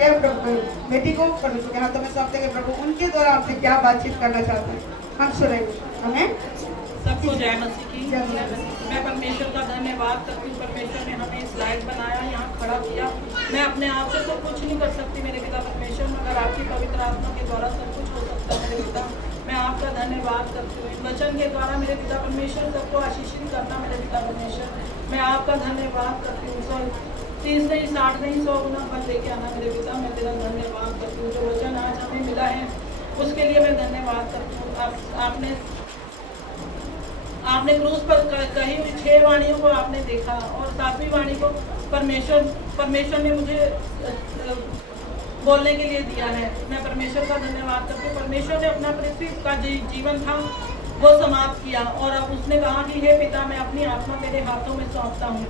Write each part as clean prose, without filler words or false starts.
मेरे बेटी को परमेश्वर के हाथों में सौंपते हैं प्रभु, उनके द्वारा आपसे क्या बातचीत करना चाहते हैं हम सुनेंगे। हमें सबको जय मसीह की। मैं परमेश्वर का धन्यवाद करती हूँ। परमेश्वर ने हमें इस लायक बनाया, यहाँ खड़ा किया। मैं अपने आप से तो कुछ नहीं कर सकती मेरे पिता परमेश्वर, मगर आपकी पवित्र आत्मा के द्वारा सब कुछ हो सकता है मेरे पिता। मैं आपका धन्यवाद करती हूँ। वचन के द्वारा मेरे पिता परमेश्वर सबको आशीषित करना मेरे पिता परमेश्वर। मैं आपका धन्यवाद करती हूँ। 30 नहीं 60 नहीं 100 गुना फल लेके आना मेरे पिता। मैं तेरा धन्यवाद करती हूँ। जो वचन आज हमें मिला है उसके लिए मैं धन्यवाद करती हूँ। आपने क्रूस पर कही हुई 6 वाणियों को आपने देखा और 7वीं वाणी को परमेश्वर ने मुझे बोलने के लिए दिया है। मैं परमेश्वर का धन्यवाद करती हूँ। परमेश्वर ने अपना पृथ्वी का जीवन था वो समाप्त किया और अब उसने कहा कि हे पिता, मैं अपनी आत्मा तेरे हाथों में सौंपता हूँ।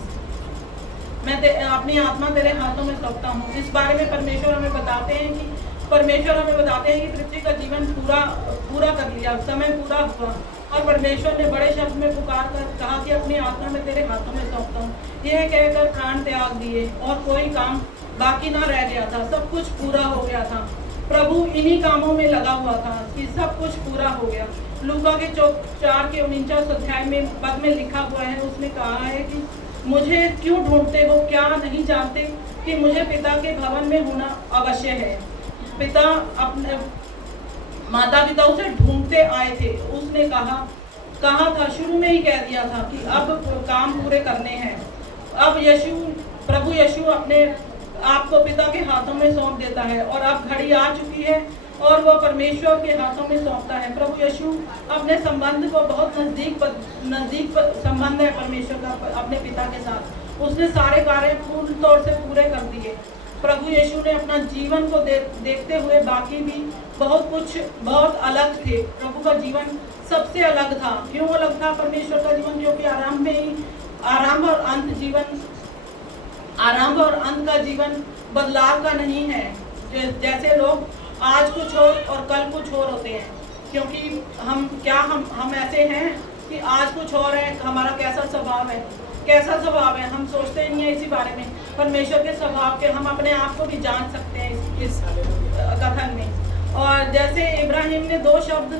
मैं अपनी आत्मा तेरे हाथों में सौंपता हूँ। इस बारे में परमेश्वर हमें बताते हैं कि पृथ्वी का जीवन पूरा कर लिया, समय पूरा हुआ और परमेश्वर ने बड़े शब्द में पुकार कर कहा कि अपनी आत्मा में तेरे हाथों में सौंपता हूँ। यह कहकर प्राण त्याग दिए और कोई काम बाकी ना रह गया था, सब कुछ पूरा हो गया था। प्रभु इन्हीं कामों में लगा हुआ था कि सब कुछ पूरा हो गया। लूका के 4 के 49 अध्याय में पद में लिखा हुआ है, उसने कहा है कि मुझे क्यों ढूंढते हो, क्या नहीं जानते कि मुझे पिता के भवन में होना अवश्य है। पिता अपने माता पिता उसे ढूंढते आए थे। उसने कहा था, शुरू में ही कह दिया था कि अब काम पूरे करने हैं। अब प्रभु यीशु अपने आपको पिता के हाथों में सौंप देता है और अब घड़ी आ चुकी है और वह परमेश्वर के हाथों में सौंपता है। प्रभु यीशु अपने संबंध को बहुत नजदीक संबंध है परमेश्वर का अपने पिता के साथ। उसने सारे कार्य पूर्ण तौर से पूरे कर दिए। प्रभु यीशु ने अपना जीवन को देखते हुए बाकी भी बहुत अलग थे। प्रभु का जीवन सबसे अलग था। क्यों अलग था परमेश्वर का जीवन? क्योंकि आरंभ और अंत का जीवन बदलाव का नहीं है। जैसे लोग आज कुछ और कल कुछ और होते हैं, क्योंकि हम ऐसे हैं कि आज कुछ और है। हमारा कैसा स्वभाव है हम सोचते नहीं है इसी बारे में। परमेश्वर के स्वभाव के हम अपने आप को भी जान सकते हैं इस कथन में। और जैसे इब्राहिम ने दो शब्द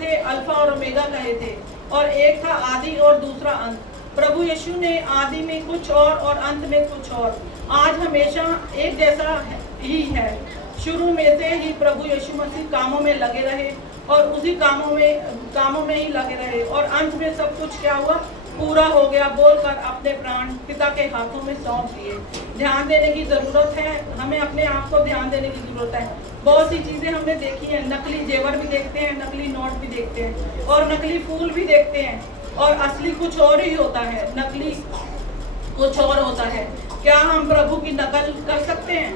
थे, अल्फा और ओमेगा कहे थे, और एक था आदि और दूसरा अंत। प्रभु यीशु ने आदि में कुछ और अंत में कुछ और। आज हमेशा एक जैसा ही है। शुरू में से ही प्रभु यीशु मसीह कामों में लगे रहे और उसी कामों में ही लगे रहे और अंत में सब कुछ क्या हुआ? पूरा हो गया बोलकर अपने प्राण पिता के हाथों में सौंप दिए। ध्यान देने की जरूरत है, हमें अपने आप को ध्यान देने की जरूरत है। बहुत सी चीजें हमने देखी हैं, नकली जेवर भी देखते हैं, नकली नोट भी देखते हैं और नकली फूल भी देखते हैं और असली कुछ और ही होता है, नकली कुछ और होता है। क्या हम प्रभु की नकल कर सकते हैं?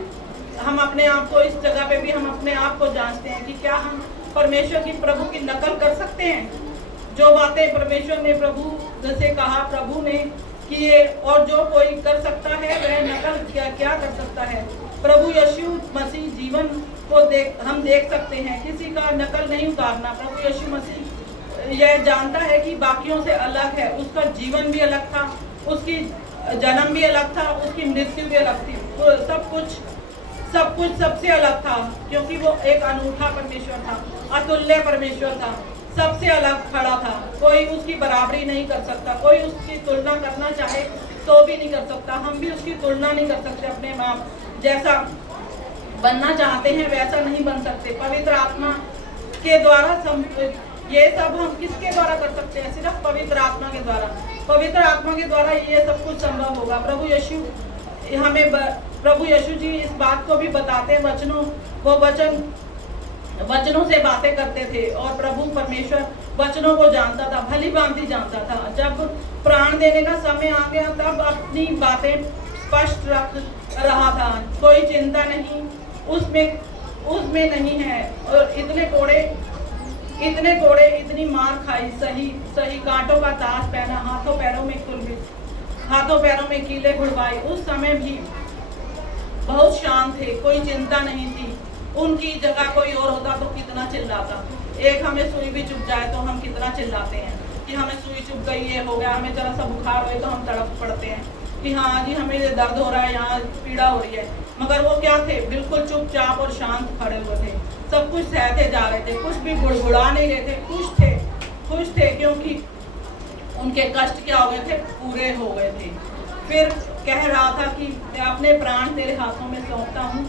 हम अपने आप को इस जगह पे भी हम अपने आप को जांचते हैं कि क्या हम परमेश्वर की प्रभु की नकल कर सकते हैं? जो बातें परमेश्वर ने प्रभु ने किए और जो कोई कर सकता है वह नकल क्या कर सकता है? प्रभु यीशु मसीह जीवन को हम देख सकते हैं, किसी का नकल नहीं उतारना। प्रभु यीशु मसीह यह जानता है कि बाकियों से अलग है। उसका जीवन भी अलग था, उसकी जन्म भी अलग था, उसकी मृत्यु भी अलग थी। सब कुछ सबसे अलग था, क्योंकि वो एक अनूठा परमेश्वर था, अतुल्य परमेश्वर था, सबसे अलग खड़ा था। कोई उसकी बराबरी नहीं कर सकता, कोई उसकी तुलना करना चाहे तो भी नहीं कर सकता। हम भी उसकी तुलना नहीं कर सकते। अपने आप जैसा बनना चाहते हैं वैसा नहीं बन सकते। पवित्र आत्मा के द्वारा ये सब हम किसके द्वारा कर सकते हैं? सिर्फ पवित्र आत्मा के द्वारा। पवित्र आत्मा के द्वारा ये सब कुछ संभव होगा। प्रभु यीशु जी इस बात को भी बताते हैं। वचनों से बातें करते थे और प्रभु परमेश्वर वचनों को जानता था, भली भांति जानता था। जब प्राण देने का समय आ गया तब अपनी बातें स्पष्ट रख रहा था। कोई चिंता नहीं उसमें नहीं है। और इतने कोड़े इतनी मार खाई, सही कांटों का ताज पहना, हाथों पैरों में कीले घुड़वाई। उस समय भी बहुत शांत थे, कोई चिंता नहीं थी। उनकी जगह कोई और होता तो कितना चिल्लाता। एक हमें सुई भी चुभ जाए तो हम कितना चिल्लाते हैं कि हमें सुई चुभ गई, ये हो गया। हमें जरा सा बुखार हुए तो हम तड़प पड़ते हैं कि हाँ जी हमें ये दर्द हो रहा है, यहाँ पीड़ा हो रही है, मगर वो क्या थे, बिल्कुल चुपचाप और शांत खड़े हुए थे, सब कुछ सहते जा रहे थे, कुछ भी गुड़गुड़ा नहीं रहे थे, खुश थे क्योंकि उनके कष्ट क्या हो गए थे, पूरे हो गए थे। फिर कह रहा था कि मैं अपने प्राण तेरे हाथों में सौंपता हूँ,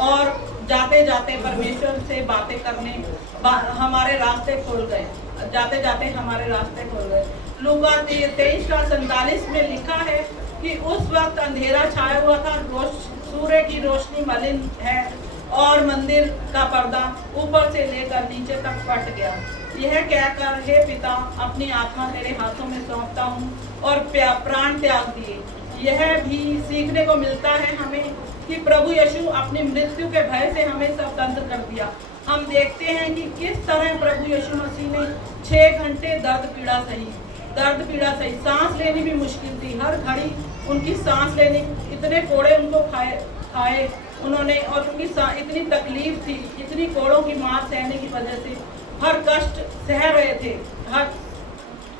और जाते जाते परमेश्वर से बातें करने हमारे रास्ते खुल गए, जाते जाते हमारे रास्ते खुल गए। लूका 23:47 में लिखा है कि उस वक्त अंधेरा छाया हुआ था, सूर्य की रोशनी मलिन है और मंदिर का पर्दा ऊपर से लेकर नीचे तक फट गया। यह कहकर हे पिता, अपनी आत्मा तेरे हाथों में सौंपता हूँ, और प्राण त्याग दिए। यह भी सीखने को मिलता है हमें कि प्रभु यीशु अपनी मृत्यु के भय से हमें स्वतंत्र कर दिया। हम देखते हैं कि किस तरह प्रभु यीशु मसीह ने 6 घंटे दर्द पीड़ा सही, सांस लेनी भी मुश्किल थी, हर घड़ी उनकी सांस लेनी, इतने कोड़े उनको खाए उन्होंने, और उनकी इतनी तकलीफ थी, इतनी कोड़ों की मार सहने की वजह से हर कष्ट सह रहे थे,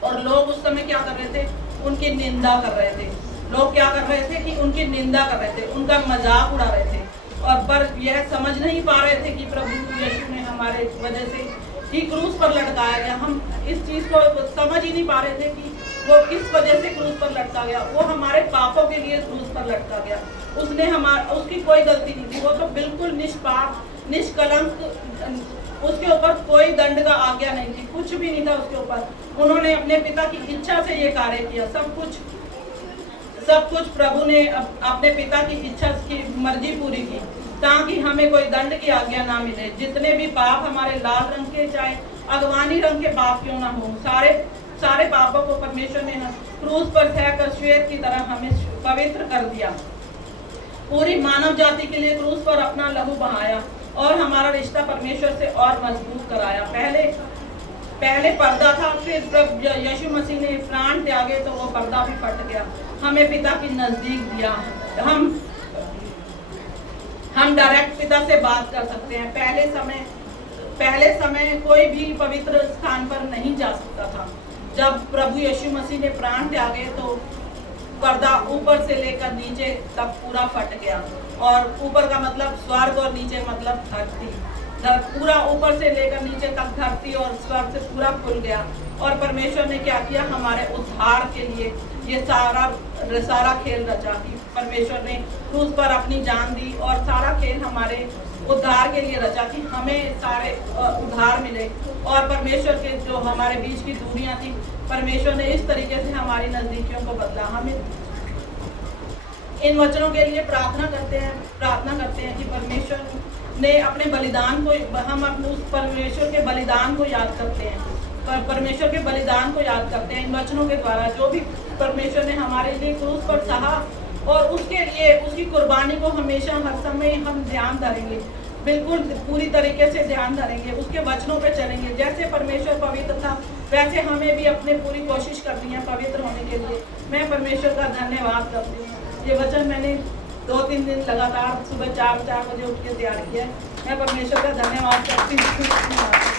और लोग उस समय क्या कर रहे थे, उनकी निंदा कर रहे थे। लोग क्या कर रहे थे कि उनकी निंदा कर रहे थे, उनका मजाक उड़ा रहे थे, और पर यह समझ नहीं पा रहे थे कि प्रभु यीशु ने हमारे वजह से ही क्रूस पर लटकाया गया। हम इस चीज़ को समझ ही नहीं पा रहे थे कि वो किस वजह से क्रूस पर लटका गया। वो हमारे पापों के लिए क्रूस पर लटका गया। उसकी कोई गलती नहीं थी, वो तो बिल्कुल निष्पाप, निष्कलंक, उसके ऊपर कोई दंड का आज्ञा नहीं थी, कुछ भी नहीं था उसके ऊपर। उन्होंने अपने पिता की इच्छा से ये कार्य किया, सब कुछ प्रभु ने अपने पिता की इच्छा की मर्जी पूरी की, ताकि हमें कोई दंड की आज्ञा ना मिले। जितने भी पाप हमारे लाल रंग के, चाहे अगवानी रंग के पाप क्यों ना हो, सारे पापों को परमेश्वर ने क्रूस पर सहकर श्वेत की तरह हमें पवित्र कर दिया। पूरी मानव जाति के लिए क्रूस पर अपना लहू बहाया और हमारा रिश्ता परमेश्वर से और मजबूत कराया। पहले पर्दा था, फिर यीशु मसीह ने प्राण त्यागे तो वो पर्दा भी फट गया, हमें पिता की नजदीक दिया। हम डायरेक्ट पिता से बात कर सकते हैं। पहले समय कोई भी पवित्र स्थान पर नहीं जा सकता था। जब प्रभु यीशु मसीह ने प्राण त्यागे तो पर्दा ऊपर से लेकर नीचे तक पूरा फट गया, और ऊपर का मतलब स्वर्ग और नीचे मतलब धरती। पूरा ऊपर से लेकर नीचे तक धरती और स्वर्ग से पूरा खुल गया, और परमेश्वर ने क्या किया, हमारे उद्धार के लिए ये सारा खेल रचा कि परमेश्वर ने क्रूस पर अपनी जान दी, और सारा खेल हमारे उद्धार के लिए रचा कि हमें सारे उद्धार मिले। और परमेश्वर के जो हमारे बीच की दूरियां थी, परमेश्वर ने इस तरीके से हमारी नजदीकियों को बदला। हमें इन वचनों के लिए प्रार्थना करते हैं कि परमेश्वर ने अपने बलिदान को, हम अपने उस परमेश्वर के बलिदान को याद करते हैं, परमेश्वर के बलिदान को याद करते हैं इन वचनों के द्वारा, जो भी परमेश्वर ने हमारे लिए क्रूस पर सहा, और उसके लिए उसकी कुर्बानी को हमेशा हर समय हम ध्यान धरेंगे, बिल्कुल पूरी तरीके से ध्यान धरेंगे, उसके वचनों पे चलेंगे। जैसे परमेश्वर पवित्र था, वैसे हमें भी अपने पूरी कोशिश करनी है पवित्र होने के लिए। मैं परमेश्वर का धन्यवाद करती हूँ। ये वचन मैंने 2-3 दिन लगातार सुबह 4 बजे उठ के तैयार किया है। मैं परमेश्वर का धन्यवाद करती हूँ।